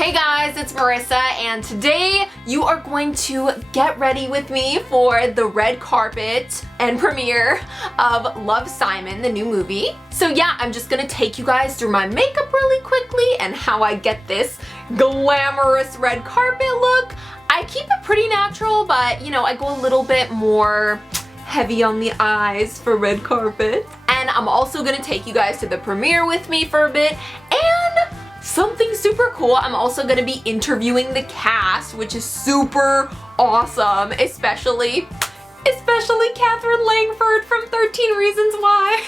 Hey guys, it's Marissa, and today you are going to get ready with me for the red carpet and premiere of Love, Simon, the new movie. So yeah, I'm just gonna take you guys through my makeup really quickly and how I get this glamorous red carpet look. I keep it pretty natural, but you know, I go a little bit more heavy on the eyes for red carpet. And I'm also gonna take you guys to the premiere with me for a bit, and something super cool, I'm also gonna be interviewing the cast, which is super awesome, especially Katherine Langford from 13 Reasons Why.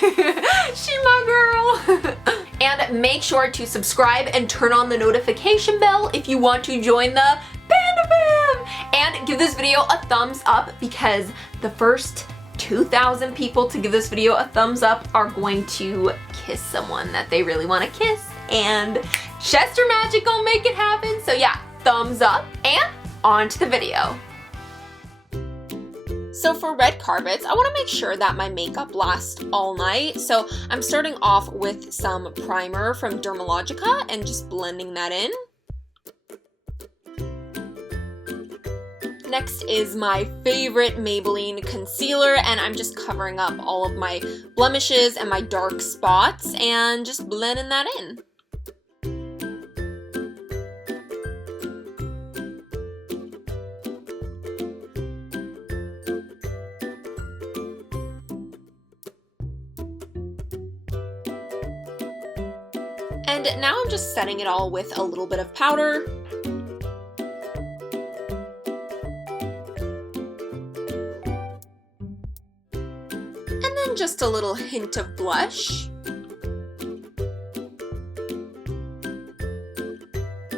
She my girl. And make sure to subscribe and turn on the notification bell if you want to join the Panda Fam. And give this video a thumbs up, because the first 2,000 people to give this video a thumbs up are going to kiss someone that they really want to kiss. And Chester Magic gonna make it happen. So yeah, thumbs up, and on to the video. So for red carpets, I want to make sure that my makeup lasts all night. So I'm starting off with some primer from Dermalogica and just blending that in. Next is my favorite Maybelline concealer, and I'm just covering up all of my blemishes and my dark spots and just blending that in. And now I'm just setting it all with a little bit of powder. And then just a little hint of blush.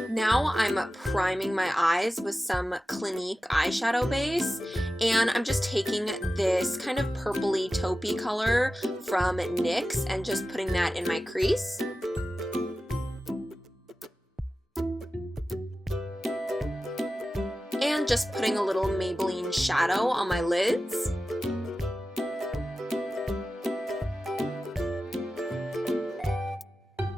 Now I'm priming my eyes with some Clinique Eyeshadow base, and I'm just taking this kind of purpley taupey color from NYX and just putting that in my crease. And just putting a little Maybelline shadow on my lids.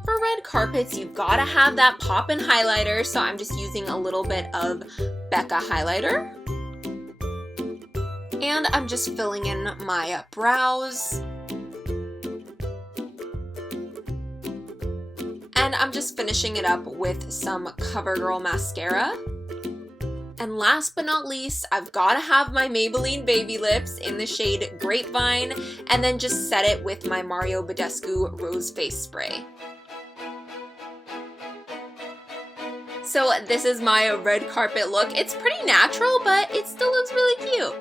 For red carpets, you've got to have that pop-in highlighter, so I'm just using a little bit of Becca highlighter. And I'm just filling in my brows. And I'm just finishing it up with some Covergirl mascara. And last but not least, I've got to have my Maybelline Baby Lips in the shade Grape Vine, and then just set it with my Badescu Rose Face Spray. So this is my red carpet look. It's pretty natural, but it still looks really cute.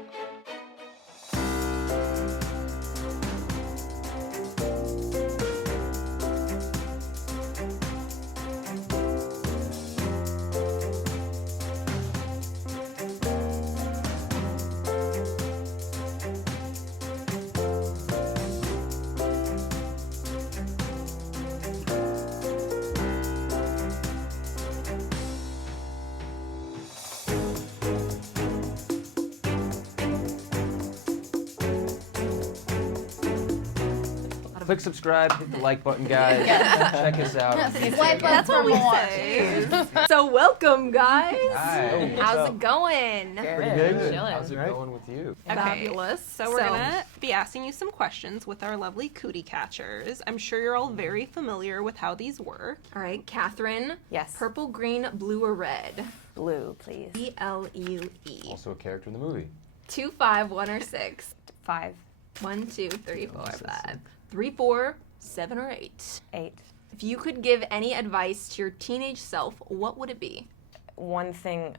Click subscribe, hit the like button, guys. Check us out. That's what we say. So welcome, guys. Hi. How's it going? Pretty good. Chilling. How's it going with you? Okay, Fabulous. so we're gonna be asking you some questions with our lovely cootie catchers. I'm sure you're all very familiar with how these work. All right, Catherine. Yes. Purple, green, blue, or red? Blue, please. BLUE. Also a character in the movie. 2, 5, 1, or 6? 5, 1, 2, 3, 4, Yes, 5. 3, 4, 7, or 8? 8. If you could give any advice to your teenage self, what would it be? One thing,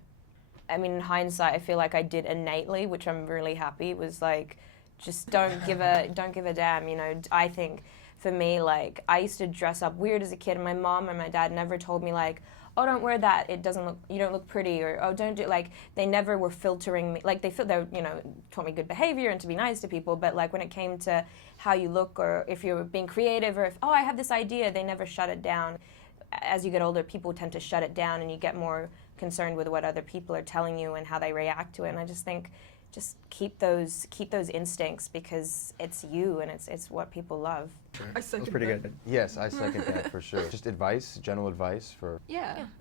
I mean, in hindsight, I feel like I did innately, which I'm really happy, was like, just don't give a damn, you know. I think for me, like, I used to dress up weird as a kid, and my mom and my dad never told me, like, oh, don't wear that, it doesn't look, you don't look pretty, or oh, don't do, like, they never were filtering me, like, they you know, taught me good behavior and to be nice to people, but like when it came to how you look, or if you're being creative, or if, oh, I have this idea, they never shut it down. As you get older, people tend to shut it down, and you get more concerned with what other people are telling you and how they react to it. And I just think, just keep those instincts, because it's you and it's what people love. That's pretty good. Yes, I second that for sure. Just advice, general advice for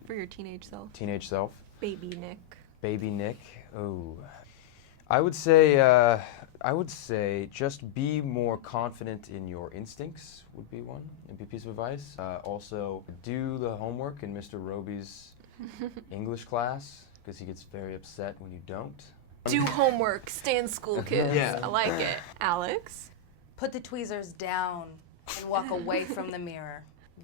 For your teenage self. teenage self. Baby Nick. Baby Nick. Oh, I would say just be more confident in your instincts would be one. It'd be a piece of advice. Also, do the homework in Mr. Roby's English class, because he gets very upset when you don't. Do homework, stay in school, kids. Yeah. I like it. Alex? Put the tweezers down and walk away from the mirror.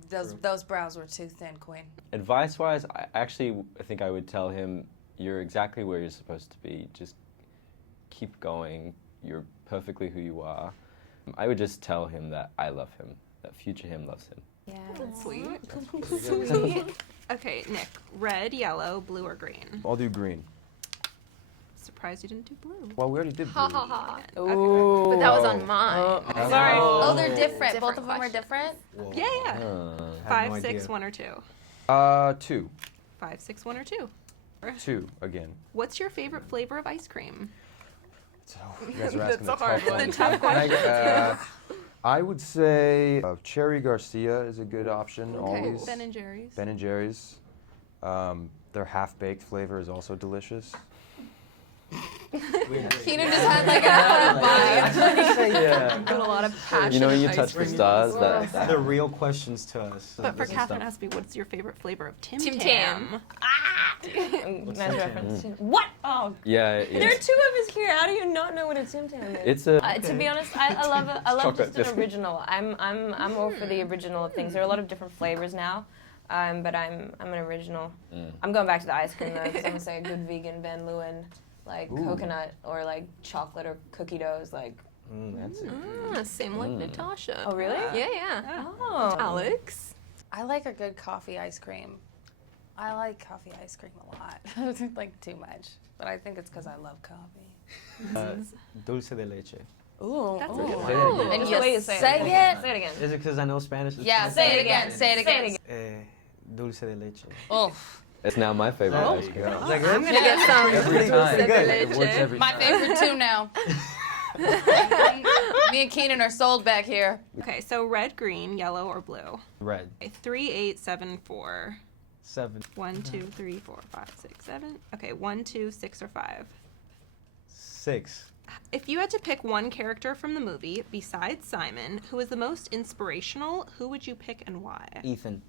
Those brows were too thin, Queen. Advice-wise, I think I would tell him, you're exactly where you're supposed to be. Just keep going. You're perfectly who you are. I would just tell him that I love him, that future him loves him. Yeah. Sweet. Okay, Nick. Red, yellow, blue, or green? I'll do green. Surprised you didn't do blue. Well, we already did blue. Ha ha ha. Ooh. But that was on mine. Sorry. Oh, they're different. Different Both of them are questions. different? Yeah. I have 5, no 6, idea. 1, or 2. 2. 5, 6, 1, or 2. 2 again. What's your favorite flavor of ice cream? So you guys are asking That's the a hard tough one. ones. The tough question. I would say Cherry Garcia is a good option always. Ben and Jerry's. Ben and Jerry's. Their half-baked flavor is also delicious. Keenan just had like a body. Yeah. Got a lot of passion. You know when you in touch ice the cream. stars, that The real questions to us. But for This is Catherine stuff. Aspie, what's your favorite flavor of Tim Tim Tam? Nice reference. What? Oh, yeah, there are two of us here. How do you not know what a Tim Tam is? it's a To be honest, I love chocolate just an biscuit. original. I'm all for the original of things. There are a lot of different flavors now, but I'm an original. I'm going back to the ice cream though, because I'm gonna say a good vegan Ben Lewin, like Ooh. coconut or like chocolate or cookie doughs, like. That's it. Same like Natasha. Oh really? Yeah, yeah. Oh. Alex? I like a good coffee ice cream. I like coffee ice cream a lot. Like too much. But I think it's because I love coffee. Dulce de leche. Ooh. That's a ooh. good one. Ooh. And Wait, you say say it. it? Say it again. Is it because I know Spanish? Yeah, say it again. Say it again. Dulce de leche. Oh. it's now my favorite ice cream. Is that good? I'm gonna get some Every time. dulce de It works leche. every My time. favorite too now. Me and Keenan are sold back here. Okay, so red, green, yellow, or blue? Red. Okay, 3, 8, 7, 4. 7. 1, 2, 3, 4, 5, 6, 7. Okay, 1, 2, 6, or 5. 6. If you had to pick one character from the movie besides Simon who is the most inspirational, who would you pick and why? Ethan.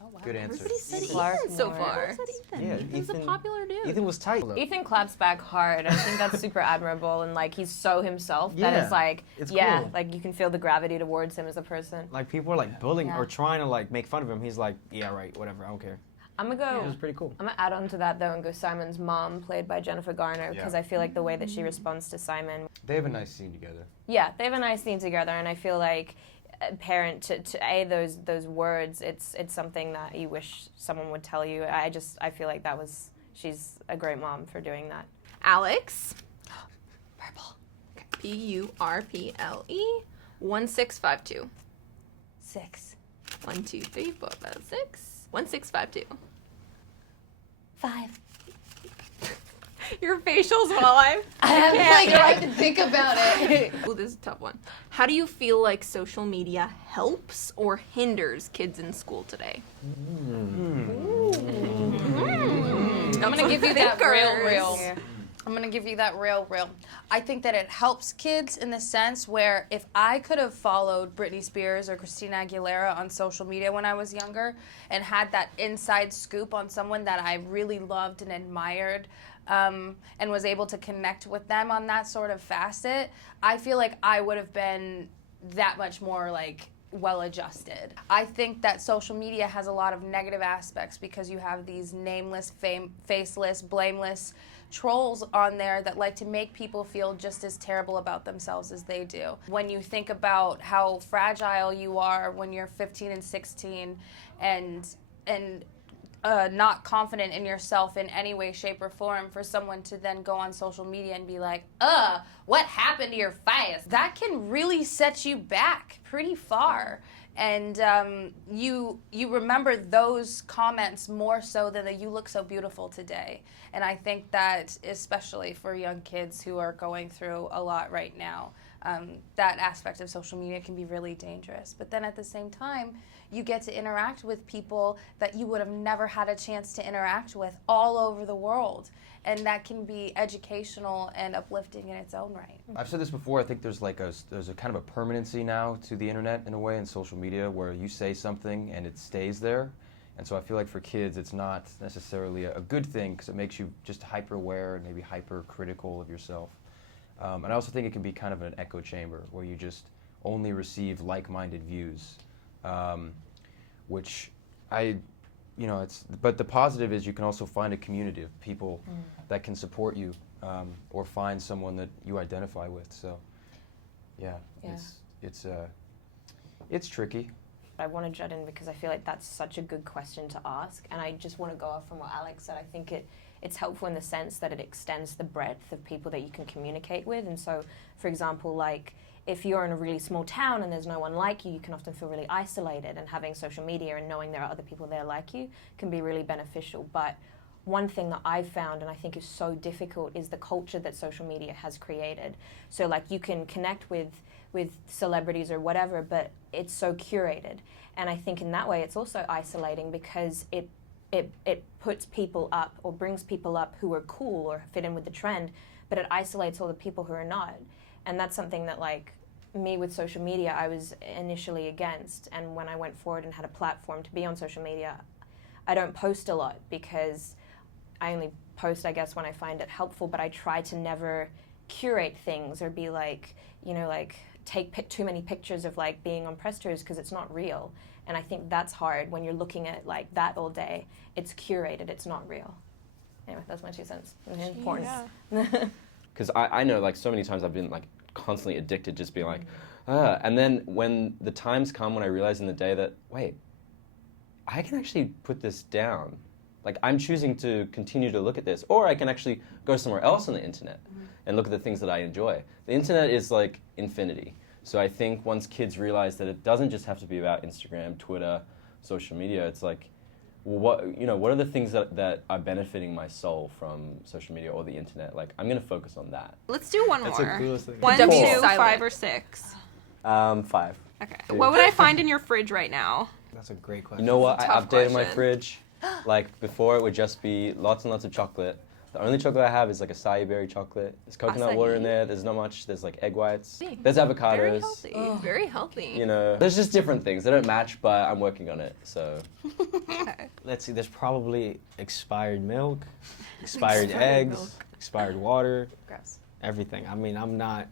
Oh, wow. Good answer. Everybody said Clark Ethan so Moore. far. Yeah, He's a popular dude. Ethan was tight. Ethan claps back hard. I think that's super admirable, and like he's so himself that Yeah, it's like, it's yeah, cool. like you can feel the gravity towards him as a person. Like people are like bullying Yeah. or trying to like make fun of him. He's like, yeah, right, whatever, I don't care. I'm gonna go. It was pretty cool. I'm gonna add on to that though and go Simon's mom, played by Jennifer Garner, because Yeah. I feel like the way that she responds to Simon. They have a nice scene together. Yeah, they have a nice scene together, and I feel like a parent to those words. It's something that you wish someone would tell you. I feel like she's a great mom for doing that. Alex? Purple. Purple. 1652. 6. 1, 2, 3, 4, 5, 6. 1652. 5. Your facials while I'm. I have to think about it. Oh, this is a tough one. How do you feel like social media helps or hinders kids in school today? I'm gonna give you that Thinkers. real. I'm gonna give you that real. I think that it helps kids in the sense where if I could have followed Britney Spears or Christina Aguilera on social media when I was younger and had that inside scoop on someone that I really loved and admired, and was able to connect with them on that sort of facet, I feel like I would have been that much more like well-adjusted. I think that social media has a lot of negative aspects because you have these nameless, faceless, blameless trolls on there that like to make people feel just as terrible about themselves as they do. When you think about how fragile you are when you're 15 and 16 and not confident in yourself in any way, shape, or form, for someone to then go on social media and be like, what happened to your face? That can really set you back pretty far And you remember those comments more so than the "you look so beautiful today." And I think that especially for young kids who are going through a lot right now, that aspect of social media can be really dangerous. But then at the same time, you get to interact with people that you would have never had a chance to interact with all over the world. And that can be educational and uplifting in its own right. I've said this before, I think there's a kind of a permanency now to the internet in a way, and social media, where you say something and it stays there. And so I feel like for kids it's not necessarily a good thing, because it makes you just hyper aware and maybe hyper critical of yourself. And I also think it can be kind of an echo chamber where you just only receive like-minded views, which but the positive is you can also find a community of people that can support you, or find someone that you identify with. So, it's tricky. I want to jut in because I feel like that's such a good question to ask, and I just want to go off from what Alex said. I think it's helpful in the sense that it extends the breadth of people that you can communicate with. And so, for example, like if you're in a really small town and there's no one like you, you can often feel really isolated, and having social media and knowing there are other people there like you can be really beneficial. But one thing that I've found, and I think is so difficult, is the culture that social media has created. So like you can connect with celebrities or whatever, but it's so curated. And I think in that way it's also isolating, because it puts people up or brings people up who are cool or fit in with the trend, but it isolates all the people who are not. And that's something that, like, me with social media, I was initially against. And when I went forward and had a platform to be on social media, I don't post a lot because I only post, I guess, when I find it helpful, but I try to never curate things or be like, take too many pictures of, like, being on press tours, because it's not real. And I think that's hard when you're looking at, like, that all day. It's curated, it's not real. Anyway, that's my 2 cents. Important. Because I know, like, so many times I've been, like, constantly addicted, just being like, and then when the times come when I realize in the day that, wait, I can actually put this down. Like, I'm choosing to continue to look at this, or I can actually go somewhere else on the internet and look at the things that I enjoy. The internet is like infinity. So I think once kids realize that it doesn't just have to be about Instagram, Twitter, social media, it's like, well, what are the things that are benefiting my soul from social media or the internet? Like, I'm going to focus on that. Let's do one That's more. the coolest thing. 1, 2, Silent. 5, or 6. 5. Okay. What would I find in your fridge right now? That's a great question. You know what? I Tough updated my question. fridge. Like, before it would just be lots and lots of chocolate. The only chocolate I have is like acai berry chocolate. There's coconut water in there. There's not much. There's like egg whites. There's Very avocados. healthy. Very healthy. You know, there's just different things. They don't match, but I'm working on it. So Let's see, there's probably expired milk, expired eggs, expired water, Gross. everything. I mean, I'm not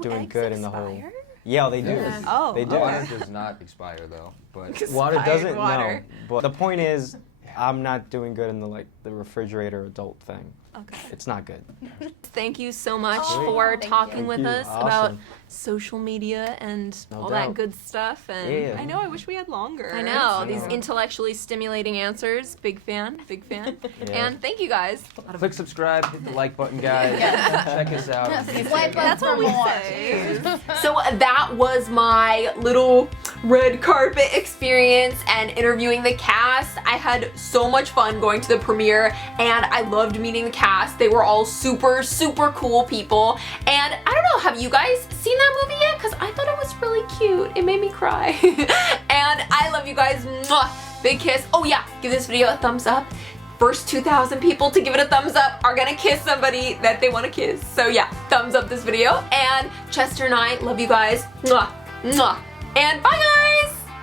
doing eggs good in the whole. expire? Yeah, they do. Yeah. Oh. They do. Water does not expire though, but Water doesn't. water. No. But the point is, I'm not doing good in the refrigerator adult thing. Okay. It's not good. Thank you so much Oh, for thank talking you. with Thank you. us about Awesome. social media and No all that doubt. good stuff. And Yeah. I know, I wish we had longer. I know, I these know. intellectually stimulating answers. Big fan, big fan. Yeah. And thank you guys. click subscribe, hit the like button, guys. Check us out. Swipe up That's for what we more. say. So that was my little red carpet experience and interviewing the cast. I had so much fun going to the premiere, and I loved meeting the cast. They were all super, super cool people. And I don't know, have you guys seen that movie yet? Because I thought it was really cute. It made me cry. And I love you guys. Mwah. Big kiss. Oh yeah, give this video a thumbs up. First 2,000 people to give it a thumbs up are gonna kiss somebody that they want to kiss. So yeah, thumbs up this video. And Chester and I love you guys. Mwah. Mwah. And bye guys.